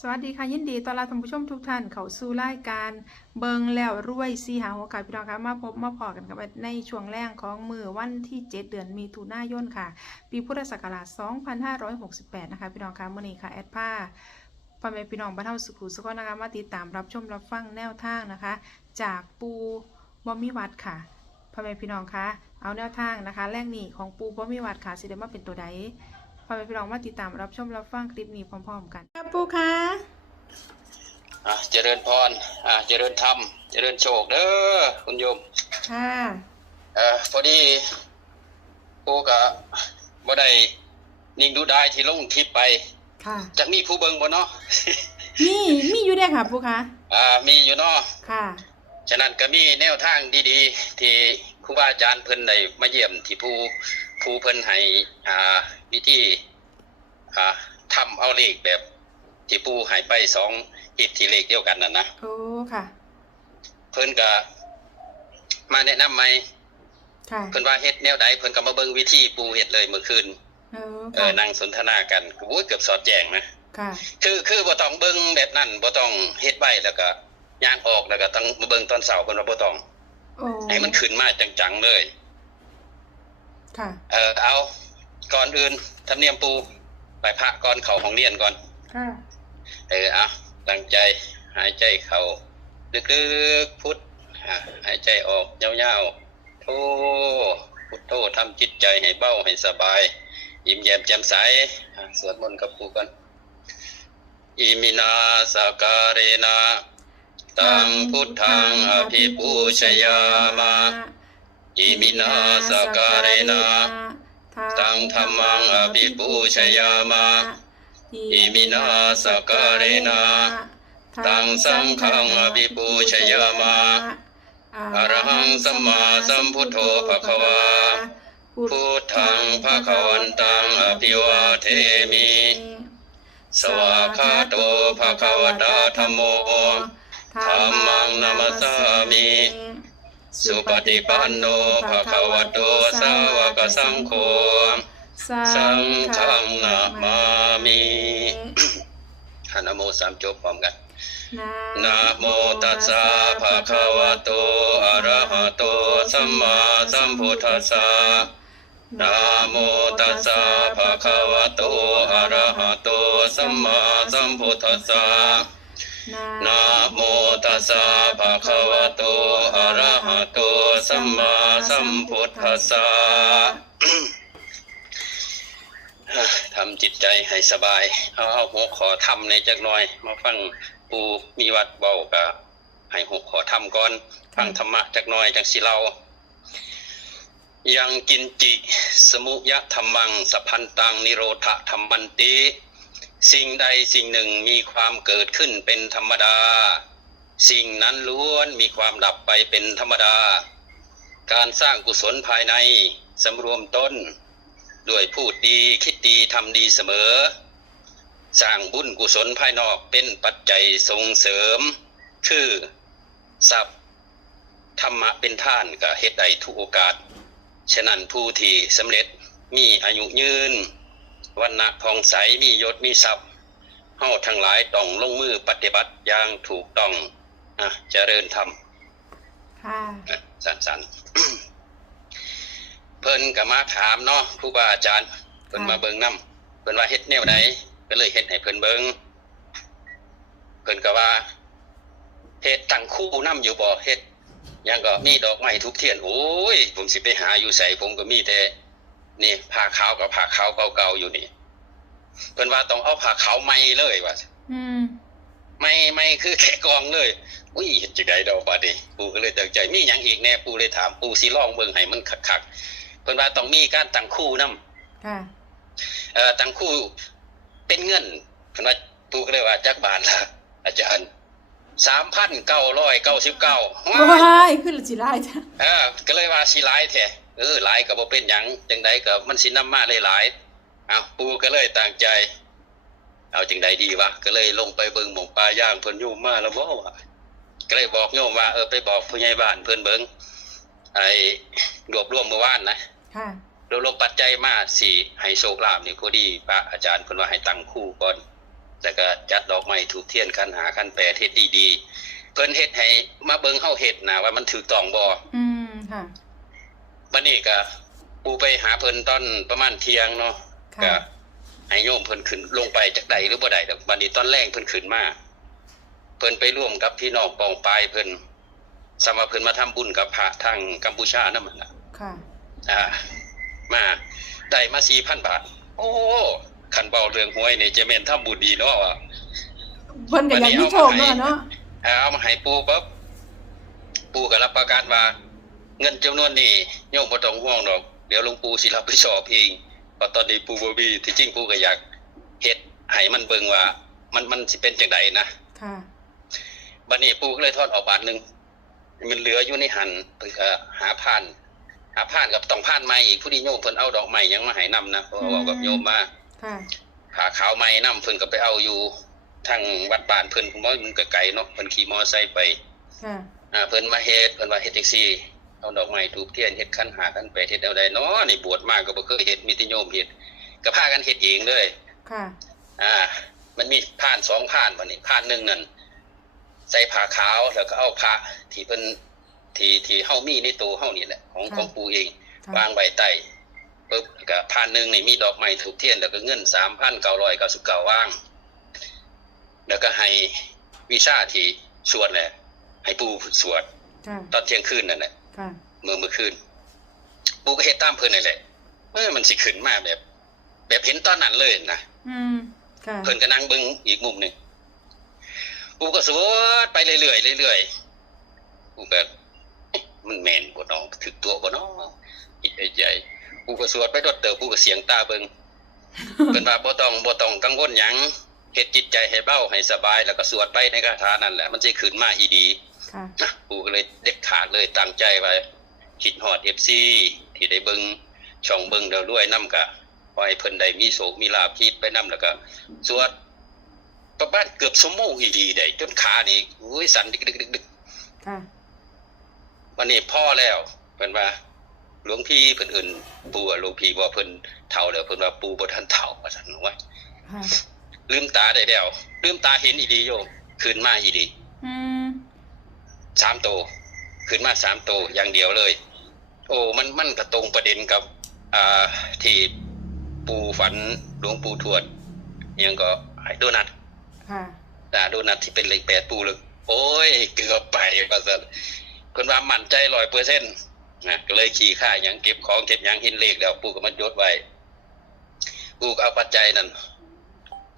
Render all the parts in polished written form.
สวัสดีค่ะยินดีต้อนรับท่านผู้ชมทุกท่านเข้าสู่รายการเบิงแล้วรวยซีหาหัวข่าวพี่น้องค่ะมาพบมาพอกันกับในช่วงแรกของมือวันที่7เดือนมิถุนายนค่ะปีพุทธศักราช2568นะคะพี่น้องค่ะมื้อนี้ค่ะแอดผ้าพ่อแม่พี่น้องบ้านเฮาสุขุสุขนะคะมาติดตามรับชมรับฟังแนวทางนะคะ จากปูบ่มีวัดค่ะพ่อแม่พี่น้องคะเอาแนวทางนะคะแรกนี้ของปูบ่มีวัดค่ะสิได้มาเป็นตัวใดพ่อแม่พี่น้องมาติดตามรับชมรับฟังคลิปนี้พร้อมๆกันค่ะปูคะเจริญพรเจริญธรรมเจริญโชคเด้อคุณโยมค่ะพอดีปูกะบ่ได้นิ่งดูได้ที่ลงคลิปไปค่ะจากมีผู้เบิ่งบ่เนาะ มีอยู่ได้ค่ะปูคะมีอยู่เนาะค่ะฉะนั้นก็มีแนวทางดีๆที่ครูบาอาจารย์เพิ่นได้มาเยี่ยมที่ผู้เพิ่นให้วิธีทำเอาเลขแบบที่ปูให้ไป2อิทธิเลขเดียวกันนั่นนะโอ้ค่ะเพิ่นก็มาแนะนำใหม่ค่ะเพิ่นว่าเฮ็ดแนวใดเพิ่นก็มาเบิ่งวิธีปูเฮ็ดเลยเมื่อคืนนั่งสนทนากันโอ้ยเกือบสอดแจ้งนะค่ะคือบ่ต้องเบิ่งแบบนั้นบ่ต้องเฮ็ดไว้แล้วก็ย่างออกแล้วก็ต้องมาเบิ่งตอนเช้าเพิ่นว่าบ่ต้องให้มันขึ้นมาจังๆเลยค่ะเอาก่อนอื่นธรรมเนียมปูไปพระก่อนเข้าห้องเรียนก่อนค่ะเอาตั้งใจหายใจเข้าลึกๆพุทหายใจออกยาวๆโธพุทโธทำจิตใจให้เบาให้สบายยิ้มแย้มแจ่มใสสวดมนต์กับปูกันอิมินาสการะนะตังพุทธังอภิปูชยามะอิมินาสการะนะตังธัมมังอภิปูชยามะอิมินาสการะนะตังสังฆังอภิปูชยามะอะระหังสัมมาสัมพุทโธภควาพุทธังภควันตังอภิวาเทมิสวากขาโตภควตาธัมโมธัมมังนัมสสามิสุปฏิปันโนภควโตสาวกสังโฆสังฆังนะมามินะโม3จบพร้อมกันนะโมตัสสะภะคะวะโตอะระหะโตสัมมาสัมพุทธัสสะนะโมตัสสะภะคะวะโตอะระหะโตสัมมาสัมพุทธัสสะนะโมตัสสะภะคะวะโตอะระหะโตสัมมาสัมพุทธัสสะทำจิตใจให้สบายเอาหัวขอทำในจักหน่อยมาฟังปูมีวัดเบาก็ให้หัวขอทำก่อนฟังธรรมะจักหน่อยจักสิเรายังกินจิสมุยะธรรมังสัพพันตังนิโรธธรรมันติสิ่งใดสิ่งหนึ่งมีความเกิดขึ้นเป็นธรรมดาสิ่งนั้นล้วนมีความดับไปเป็นธรรมดาการสร้างกุศลภายในสำรวมตนด้วยพูดดีคิดดีทำดีเสมอสร้างบุญกุศลภายนอกเป็นปัจจัยส่งเสริมคือทรัพย์ธรรมะเป็นท่านก็เฮ็ดได้ทุกโอกาสฉะนั้นผู้ที่สำเร็จมีอายุยืนวรรณะผ่องใสมียศมีทรัพย์เฮาทั้งหลายต้องลงมือปฏิบัติอย่างถูกต้องเจริญธรรมค่ะสั้นๆ เพิ่นก็มาถามเนาะครูบาอาจารย์เพิ่นมาเบิ่งนำเพิ่นว่าเฮ็ดแนวใดก็เลยเฮ็ดให้เพิ่นเบิ่งเพิ่นก็ว่าเฮ็ดตั้งคู่นำอยู่บ่เฮ็ดหยังก็มีดอกไม้ทุกเทียนโอ้ยผมสิไปหาอยู่ไสผมก็มีแต่นี่ผ้าขาวกับผ้าขาวเก่าๆอยู่นี่เพิ่นว่าต้องเอาผ้าขาวใหม่เลยว่าไม่คือแค่กองเลยอุ้ยเฮ็ดจังได๋ดอกบัดนี้ปู่ก็เลยตั้งใจมีหยังอีกแน่ปู่เลยถามปู่สิลองเบิ่งให้มันคักๆเพิ่นว่าต้องมีการตั้งคู่นำค่ะตั้งคู่เป็นเงินเพิ่นว่าปู่ก็เลยว่าจักบาทล่ะอาจารย์ 3,999 ว้ายขึ้นสิหลายจ้ะก็เลยว่าสิหลายแท้หลายก็บ่เป็นหยังจังได๋ก็มันสินำมาหลายๆปู่ก็เลยตั้งใจเอาจังได๋ดีวะก็เลยลงไปเบิ่งหม่องป่าย่างเพิ่นโยมมาแล้วบ่ว่าก็เลยบอกโยมว่าไปบอกผู้ใหญ่บ้านเพิ่นเบิ่งไอ้รวบรวมเมื่อวานนะค่ะรวบรวมปัจจัยมาสิให้โชคลาภนี่พอดีพระอาจารย์เพิ่นว่าให้ตั้งคู่ก่อน แล้วก็จัดดอกไม้ถูกเทียนคันหาคันแปดเฮ็ดดีๆเพิ่นเฮ็ดให้มาเบิ่งเฮาเฮ็ดนะว่ามันถูกต้องบ่ค่ะบัดนี้ก็ปูไปหาเพิ่นตอนประมาณเที่ยงเนาะก็ให้โยมเพิ่นขึ้นลงไปจากใดหรือบ่ได้ดอกบัดนี้ตอนแรกเพิ่นขึ้นมาเพิ่นไปร่วมกับพี่น้องปองปายเพิ่นสำหรับเพิ่นมาทำบุญกับพระทางกัมพูชานำนั่นล่ะค่ะมาได้มา 4,000 บาทโอ้คันเว้าเรื่องหวยนี่จะแม่นทำบุญดีเนาะว่ะเพิ่นก็อยากมีโชคเนาะเอามาให้ปู่ปั๊บปู่ก็รับประกันว่าเงินจำนวนนี้โยมบ่ต้องห่วงดอกเดี๋ยวหลวงปู่สิรับผิดชอบเองเพราะตอนนี้ปู่บ่มีที่จริงปู่ก็อยากเฮ็ดให้มันเบิ่งว่ามันสิเป็นจังได๋นะค่ะบัดนี้ปู่ก็เลยทอดออกบาทนึงมันเหลืออยู่ในหันเพิ่นก็หาพานกับต้องพานใหม่อีกผู้ที่โยมเพิ่นเอาดอกไม้หยังมาให้นำนะเพราะว่ากับโยมมาค่ะผ้าขาวใหม่นำเพิ่นก็ไปเอาอยู่ทางวัดบ้านเพิ่นผมว่ามันก็ไกลเนาะเพิ่นขี่มอไซค์ไปค่ะเพิ่นมาเฮ็ดเพิ่นว่าเฮ็ดจังซี่เอาดอกไม้ธูปเทียนเฮ็ดขันหาขันแปดเฮ็ดเอาได้เนาะนี่บวชมาก็บ่เคยเฮ็ดมีแต่โยมเฮ็ดก็พากันเฮ็ดเองเลยค่ะมันมีพาน2พานบัดนี้พานนึงนั่นใส่ผ้าขาวแล้วก็เอาพระที่เพิ่นที่เฮามีในตัวเฮานี่แหละของปู่เองวางไว้ใต้ปึ๊บก็พานนึงนี่มีดอกไม้ธูปเทียนแล้วก็เงิน 3,999 วางแล้วก็ให้วิชาที่สวดแหละให้ปู่สวดตอนเที่ยงคืนนั่นแหละเมื่อคืนปู่ก็เฮ็ดตามเพิ่นนั่นแหละมันสิขึ้นมาแบบเห็นตอนนั้นเลยนะค่ะเพิ่นก็นั่งเบิ่งอีกมุมนึงปู่ก็สวดไปเรื่อยๆปู่ก็มันแม่นบ่เนาะถึกตัวบ่เนาะคิดในใจปู่ก็สวดไปดดเติบปู่ก็เสียงตาเบิ่งเพิ่นว่าบ่ต้องกังวลหยังเฮ็ดจิตใจให้เบาให้สบายแล้วก็สวดไปในคาถานั่นแหละมันสิขึ้นมาอีดีค่ะปู่ก็เลยเด็ดขาดเลยตั้งใจไว้คิดฮอด FC ที่ได้เบิ่งช่องเบิ่งแล้วรวยนำก็ขอให้เพิ่นได้มีโชคมีลาภคิดไปนำแล้วก็สวดประมาณเกือบชั่วโมงอีดีได้จนขานี่อุ้ยสั่นดึกๆๆค่ะวันนี้พอแล้วเพิ่นว่าหลวงพี่เพิ่นเอิ้นปู่หลวงพี่บ่เพิ่นเฒ่าแล้วเพิ่นว่าปู่บ่ทันเฒ่าว่าซั่นว่าลืมตาได้แล้วลืมตาเห็นอีดีโยมขึ้นมาอีดี3โตขึ้นมา3โตอย่างเดียวเลยโอ้มันก็ตรงประเด็นกับที่ปู่ฝันหลวงปู่ทวดอิหยังก็ให้โดนัทค่ะโดนัทที่เป็นเลข8ปู่เลยโอ้ยเกือบไปว่าซั่นเพิ่นว่ามั่นใจ 100% นะก็เลยขี่ค่าหยังเก็บของเก็บหยังเห็นเลขแล้วปู่ก็มาจดไว้ปู่ก็เอาปัจจัยนั้น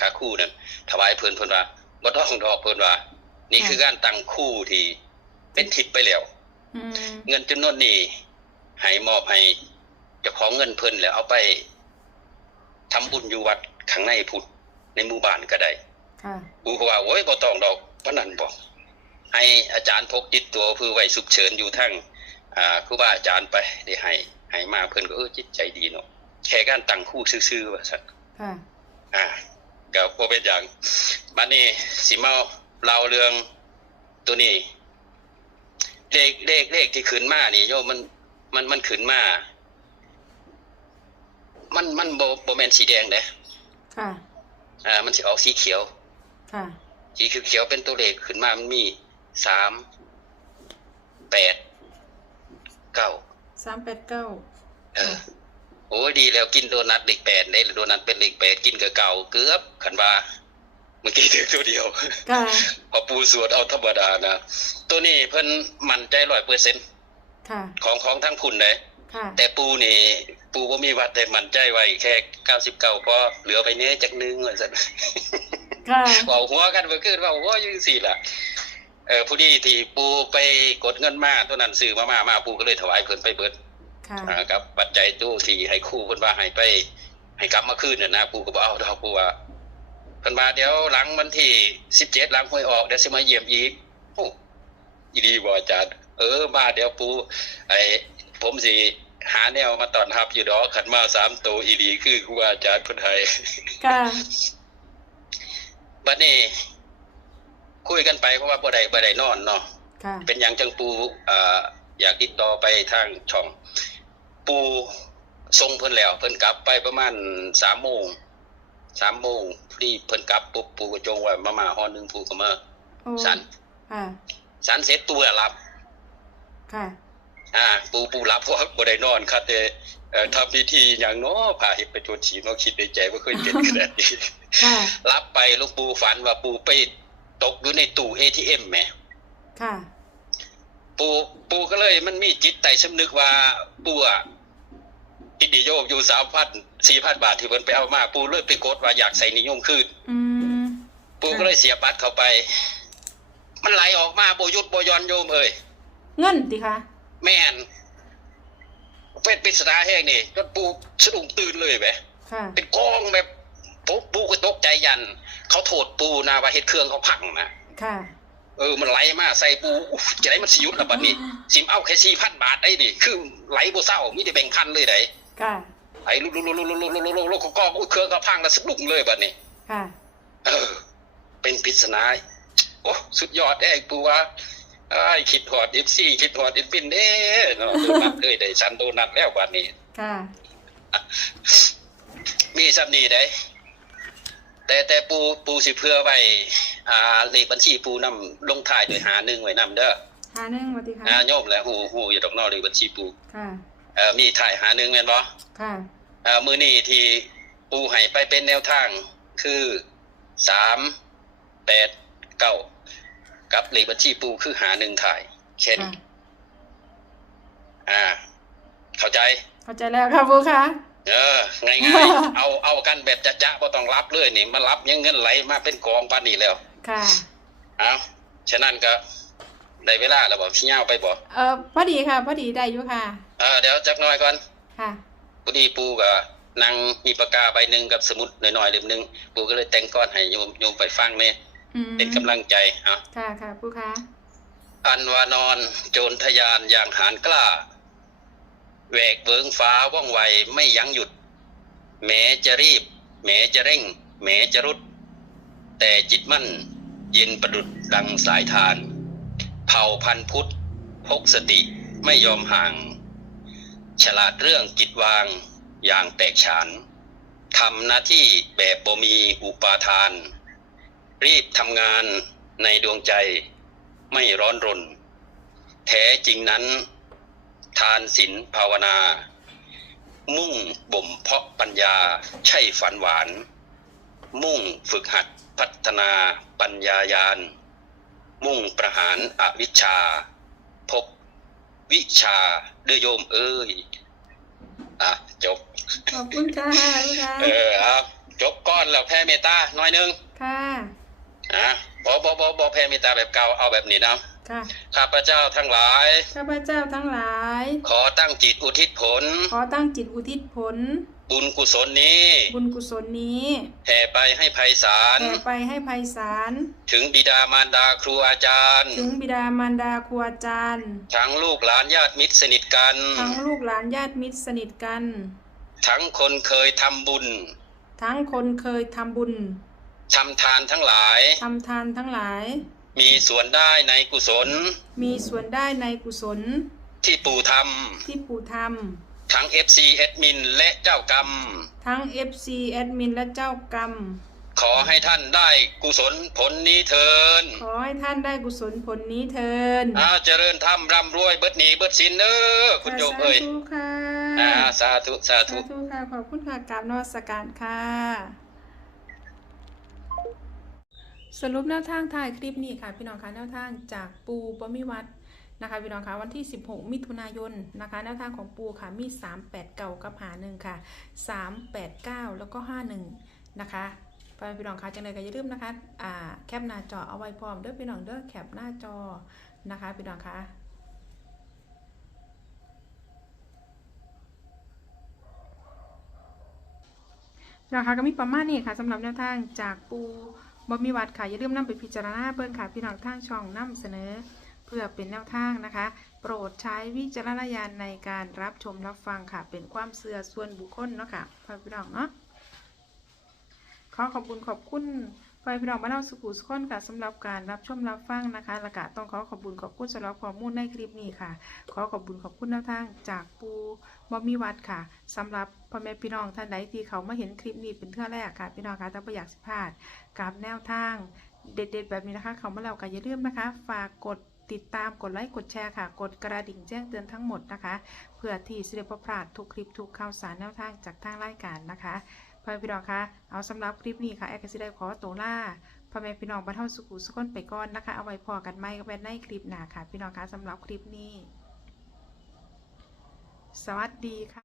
ค่าคู่นั่นถวายเพิ่นว่าบ่ต้องดอกเพิ่นว่านี่คือการตั้งคู่ที่เป็นทิพย์ไปแล้วเงินจำนวนนี้ให้มอบให้เจ้าของเงินเพิ่นแล้วเอาไปทำบุญอยู่วัดข้างในพุทธในหมู่บ้านก็ได้ค่ะปู่ก็ว่าโอ้ยบ่ต้องดอกปานนั้นบ่ให้อาจารย์พกติดตัวเพื่อไว้ฉุกเฉินอยู่ทั้งครูบาอาจารย์ไปได้ให้มาเพิ่นก็จิตใจดีเนาะแค่การตั้งคู่ซื่อๆว่าซั่นค่ะก็บ่เป็นหยังบัดนี้สิมาเล่าเรื่องตัวนี้เลขที่ขึ้นมานี่โยมมันขึ้นมามันบ่แม่นสีแดงเด้ค่ะมันสิออกสีเขียวค่ะสีเขียวๆเป็นตัวเลขขึ้นมามันมี3 8 9 389โอ้ยดีแล้วกินโดนัทเลข8ได้โดนัทเป็นเลข8กินก็เก่าเกือบคันว่าเมื่อกี้ถึงตัวเดียวค่ะพอปูสวดเอาธรรมดานะตัวนี้เพิ่นมั่นใจ 100% ค่ะของทั้งคุณเด้ค่ะแต่ปูนี่ปูบ่มีวัดแต่มั่นใจไว้แค่99พอเหลือไปเนี้ยจักนึงว่าซั่นค่ะเว้าหัวกันเมื่อคืนว่าโอ้ยจังซี่ล่ะผู้นี้ที่ปูไปกดเงินมาตัวนั้นซื้อมาปูก็เลยถวายเพิ่นไปเบิดค่ะครับปัจจัยตู้ที่ให้ครูเพิ่นว่าให้ไปให้กลับมาคืนน่ะนะปูก็บ่เอาดอกปูว่าเพิ่นว่าเดี๋ยวหลังวันที่17หลังหวยออกเดี๋ยวสิมาเยี่ยมอีกโอ้อีดีบ่อาจารย์มาเดี๋ยวปูผมสิหาแนวมาต้อนรับอยู่ดอกคันมา3โตอีดีคือครูอาจารย์เพิ่นให้ค่ะบัดนี้คุยกันไปเพราะว่าบ่ได้นอนเนาะเป็นหยังจังปูอยากติดต่อไปทางช่องปูส่งเพิ่นแล้วเพิ่นกลับไปประมาณ 3:00 น 3 โมงพอดีเพิ่นกลับปุ๊บปูก็จงไว้มาฮ้อนนึงปูก็มา โอ้ สัน ค่ะ สันเสร็จปูก็หลับ ค่ะ ปูหลับเพราะว่าบ่ได้นอนครับแต่ทำพิธีหยังเนาะพาเฮ็ดไปตรวจฉี่เนาะคิดในใจว่าเคยเป็นขนาดนี้ ค่ะ หลับไปหลวงปู่ฝันว่าปู่ไปตกอยู่ในตู้ ATM แหม ค่ะ ปู่ก็เลยมันมีจิตใต้สำนึกว่าปู่อ่ะอินิยมอยู่ 3,000 4,000 บาทที่เพิ่นไปเอามาปู่เลยไปกดว่าอยากใส่นิยมคืน อืม ปู่ก็เลยเสียบัตรเข้าไป มันไหลออกมาบ่หยุดบ่หย่อนโยมเอ้ย เงินติคะ แม่นเป็นปริศนาแห้งนี่จนปู่สะดุ้งตื่นเลยแหม ค่ะ เป็นกองแบบปู่ก็ตกใจยัน เขาโทษปู่นะว่าเฮ็ดเครื่องเขาพังนะ ค่ะ มันไหลมาใส่ปูจะได้มันสิหยุดแล้วบัดนี้สิมเอาแค่ 4,000 บาทได้นี่คือไหลบ่เศร้ามีแต่แบ่งค์พันเลยได้ ค่ะ ไหลลุกๆๆๆๆๆก็เครื่องก็พังแล้วสะดุ้งเลยบัดนี้ ค่ะ เป็นปริศนาโอ้สุดยอดแอ้ปูว่าคิดฮอด FC คิดฮอด ฟินเด้เนาะโดนัทเลยได้ซันโดนัทแล้วบัดนี้ ค่ะ มีซ้ำนี้ได้แต่ปูสิเพื่อไว้เลขบัญชีปูนำลงท้ายด้วย51ไว้นำเด้อ หาหนึ่งวัติค่ะ โยมแหละฮู้อยู่ดอกเนาะเลขบัญชีปู ค่ะ มีถ่าย51แม่นบ่ ค่ะ มื้อนี้ที่ปูให้ไปเป็นแนวทางคือ389กับเลขบัญชีปูคือ51ถ่ายแค่นี้เข้าใจ เข้าใจแล้วค่ะปูค่ะ ง่ายๆ เอากันแบบจะบ่ต้องรับเลยนี่มารับยังเงินไหลมาเป็นกองปานนี้แล้ว ค่ะ ฉะนั้นก็ได้เวลาแล้วบ่สิยาวไปบ่ พอดีค่ะ พอดีได้อยู่ค่ะ เดี๋ยวจักหน่อยก่อน ค่ะ พอดีปูก็นั่งมีปากกาใบหนึงกับสมุดน้อยๆเล่มนึงปูก็เลยแต่งก้อนให้โยมไปฟังแม่เป็นกำลังใจค่ะค่ะปูค่ะ อันวานอนโจรทะยานอย่างหาญกล้าแหวกเวิงฟ้าว่องไวไม่ยั้งหยุดแม้จะรีบแม้จะเร่งแม้จะรุดแต่จิตมั่นเย็นประดุจดังสายทานเผ่าพันธุ์พุทธพกสติไม่ยอมห่างฉลาดเรื่องจิตวางอย่างแตกฉานทำหน้าที่แบบบ่มีอุปาทานรีบทำงานในดวงใจไม่ร้อนรนแท้จริงนั้นทานศีลภาวนา มุ่งบ่มเพาะปัญญาใช่ฝันหวานมุ่งฝึกหัดพัฒนาปัญญายาณมุ่งประหารอวิชชาพบวิชาเด้อโยมเอ้ยจบ ขอบคุณค่ะปูค่ะ จบก้อนแล้วแผ่เมตตาหน่อยนึง ค่ะ บ่แผ่เมตตาแบบเก่าเอาแบบนี้นะ ค่ะ ข้าพเจ้าทั้งหลาย ข้าพเจ้าทั้งหลาย ขอตั้งจิตอุทิศผล ขอตั้งจิตอุทิศผล บุญกุศลนี้ บุญกุศลนี้ แผ่ไปให้ไพศาล แผ่ไปให้ไพศาล ถึงบิดามารดาครูอาจารย์ ถึงบิดามารดาครูอาจารย์ ทั้งลูกหลานญาติมิตรสนิทกัน ทั้งลูกหลานญาติมิตรสนิทกัน ทั้งคนเคยทำบุญ ทั้งคนเคยทำบุญ ทำทานทั้งหลาย ทำทานทั้งหลาย มีส่วนได้ในกุศล มีส่วนได้ในกุศล ที่ปู่ท ที่ปู่ท ำทั้ง FC แอดมินและเจ้ากรรม ำทั้ง FC แอดมินและเจ้ากรรม ขอให้ท่านได้กุศลผลนี้เทิน ขอให้ท่านได้กุศลผลนี้เทิน เจริญธรรมร่ำรวยเบิดหนีเบิดสินเด้อคุณโยมเอ้ย สาธุค่ะ สาธุสาธุ สาธุค่ะ ขอบคุณค่ะกราบนมัสการค่ะ สรุปแนวทางถ่ายคลิปนี้ค่ะพี่น้องคะแนวทางจากปูปมิวัตรนะคะพี่น้องคะวันที่16มิถุนายนนะคะแนวทางของปูค่ะมี389กับ51ค่ะ389แล้วก็51นะคะพี่น้องคะจังเลยก็อย่าลืมนะคะแคปหน้าจอเอาไว้พร้อมเด้อพี่น้องเด้อแคปหน้าจอนะคะพี่น้องคะนะคะก็มีประมาณนี้ค่ะสำหรับแนวทางจากปูบ่มีวัดค่ะอย่าลืมนำไปพิจารณาเบิ่งค่ะพี่น้องทางช่องนำเสนอเพื่อเป็นแนวทางนะคะโปรดใช้วิจารณญาณในการรับชมรับฟังค่ะเป็นความเชื่อส่วนบุคคลเนาะค่ะพี่น้องเนาะขอบคุณ ไปพี่น้องมาเล่าสุขุสุขคนค่ะสำหรับการรับชมรับฟังนะคะและก็ต้องขอขอบคุณขอบคุณสำหรับข้อมูลในคลิปนี้ค่ะขอขอบคุณขอบคุณแนวทางจากปูบ่มีวัดค่ะสำหรับพ่อแม่พี่น้องท่านใดที่เขามาเห็นคลิปนี้เป็นเทื่อแรกค่ะพี่น้องคะถ้าไม่อยากสิพลาดกับแนวทางเด็ดๆแบบนี้นะคะเขามาแล้วก็อย่าลืมนะคะฝากกดติดตามกดไลค์กดแชร์ค่ะกดกระดิ่งแจ้งเตือนทั้งหมดนะคะเพื่อที่จะได้บ่พลาดทุกคลิปทุกข่าวสารแนวทางจากทางรายการนะคะพ่อแม่พี่น้องคะเอาสำหรับคลิปนี้ค่ะแอคซิได้ขอตัวลาพ่อแม่พี่น้องบรรเทาสุขุสุขคนไปก่อนนะคะเอาไว้พอกันไหมก็เป็นในคลิปหน้าค่ะพี่น้องคะสำหรับคลิปนี้สวัสดีค่ะ